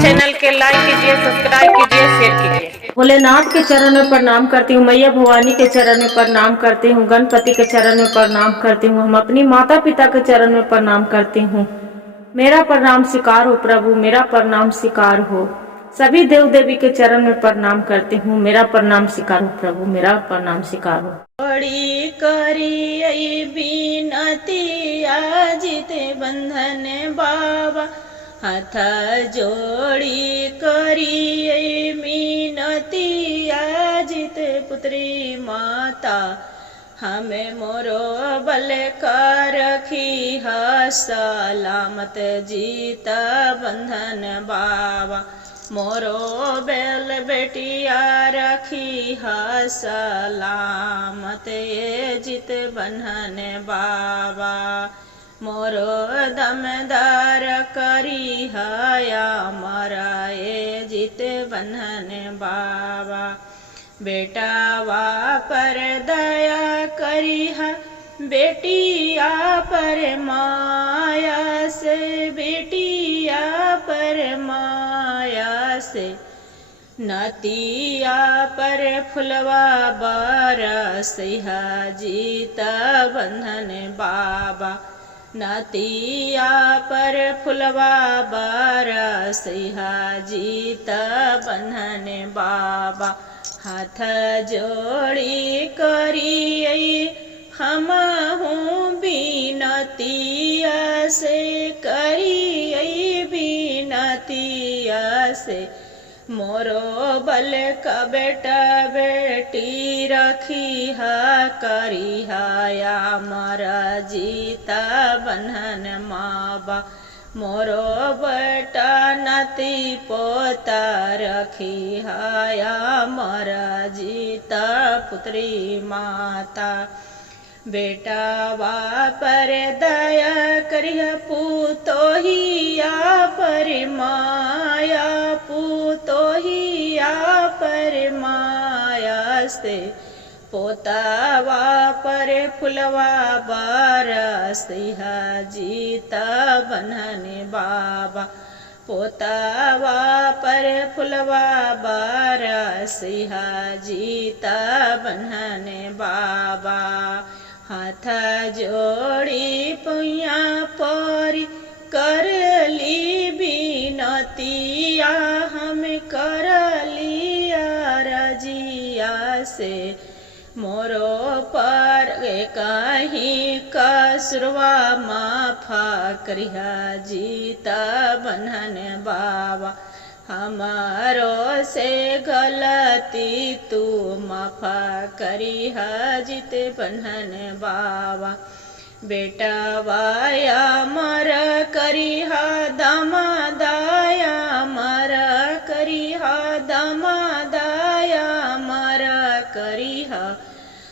Channel के लाइक कीजिए, subscribe कीजिए, शेयर कीजिए। भोलेनाथ के चरण में प्रणाम करती हूँ, मैया भवानी के चरण में प्रणाम करती हूँ, गणपति के चरण में प्रणाम करती हूँ, हम अपनी माता पिता के चरण में प्रणाम करती हूँ। मेरा प्रणाम स्वीकार हो प्रभु, मेरा प्रणाम स्वीकार हो। सभी देव देवी के चरण में प्रणाम करती हूँ, मेरा प्रणाम स्वीकार हो प्रभु, मेरा प्रणाम स्वीकार हो। बड़ी करी बिनती आजिते बंधन बाबा, हाथ जोड़ी करी मिनती आजिते पुत्री माता, हमें मोरो बल कर रखी सलामत जीता बंधन बाबा, मोरो बेल बेटिया रखी सलामत ये जित बंधन बाबा, मोरो दमदार करी हया मरा ये जित बंधन बाबा, बेटा वा पर दया करी है, बेटिया पर माया से, बेटिया पर माया से, नतिया पर फुलवा बरसिहा जीता बंधन बाबा, नतिया पर फुलवा बरसिहा जीता बंधन बाबा, हाथ जोड़ी करी हम हूँ बिनतिया से, करी बिनतिया से, मोरो बल का बेटा बेटी रखी है करी या मरा जीता बंधन माबा, मोरो बेटा नाती पोता रखी हाया मरा जीता पुत्री माता, बेटा वा पर दया करिया पुतोहिया पर माया, पुतोहिया पर माया से, पोतावा पर फुलवा बरसिहा जीता बंधन बाबा, पोतावा पर फुलवा बरसिहा जीता बंधन बाबा, हाथ जोड़ी पुया परी करली बिनतिया, हम करलिया रजिया से, मोरो पर कहीं कसुरवा माफा करिहा जीता बंधन बाबा, हमारो से गलती तू माफा करिहा जीते बंधन बाबा, बेटा वाया मर करिहा दामादाया मर करिहा दामादाया मर करिहा,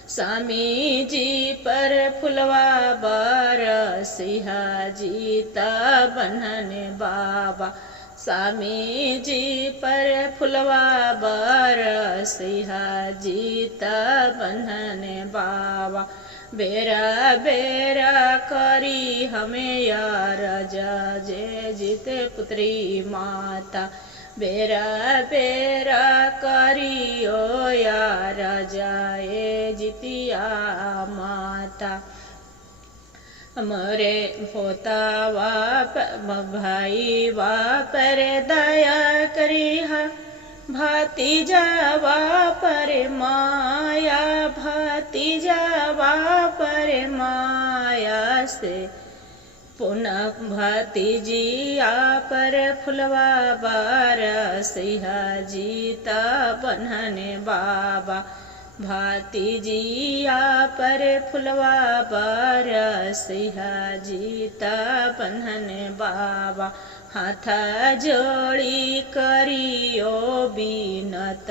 स्वामी जी पर फुलवा बरसिहा जीता बंधन बाबा, स्वामी जी पर फुलवा बरसिहा जीता बंधन बाबा, बेरा बेरा करी हमें यार जय जीते पुत्री माता, बेरा बेरा करी ओ यार जाए जितिया माता, मोरे पोता वाप भाई वापर दया करिहा, भातीजा वापर माया, भातीजा वापर माया से, पुनः भतीजिया पर फुलवा बरसिहा जीता बंधन बाबा, भातीजिया पर फुलवा बरसिहा जीता बंधन बाबा, हाथ जोड़ी करियो बीनत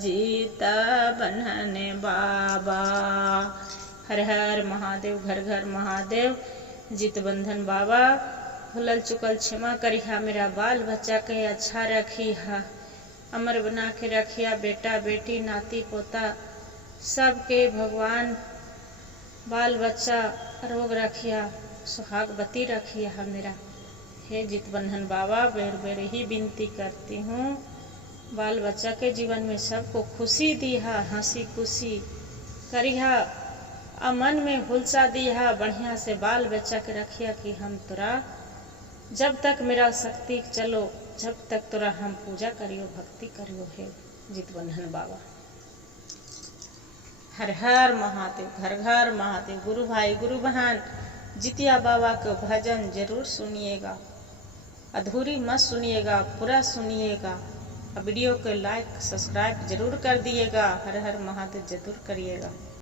जीता बंधन बाबा। हर हर महादेव, घर घर महादेव। जीत बंधन बाबा, भूलल चुकल क्षमा करिहा, मेरा बाल बच्चा के अच्छा रखिहा, अमर बना के रखिया, बेटा बेटी नाती पोता सबके भगवान बाल बच्चा रोग रखिया, सुहागवती रखिया मेरा। हे जितबंधन बाबा, बेर बेर ही विनती करती हूँ, बाल बच्चा के जीवन में सबको खुशी दिहा, हंसी खुशी करिहा, मन में हुलसा दिहा, बढ़िया से बाल बच्चा के रखिया कि हम तोरा जब तक मेरा शक्ति चलो, जब तक तोरा हम पूजा करियो, भक्ति करियो हे जितबंधन बाबा। हर हर महादेव, घर घर महादेव। गुरु भाई गुरु बहन, जितिया बाबा के भजन जरूर सुनिएगा, अधूरी मत सुनिएगा, पूरा सुनिएगा। वीडियो को लाइक सब्सक्राइब जरूर कर दिएगा। हर हर महादेव जरूर करिएगा।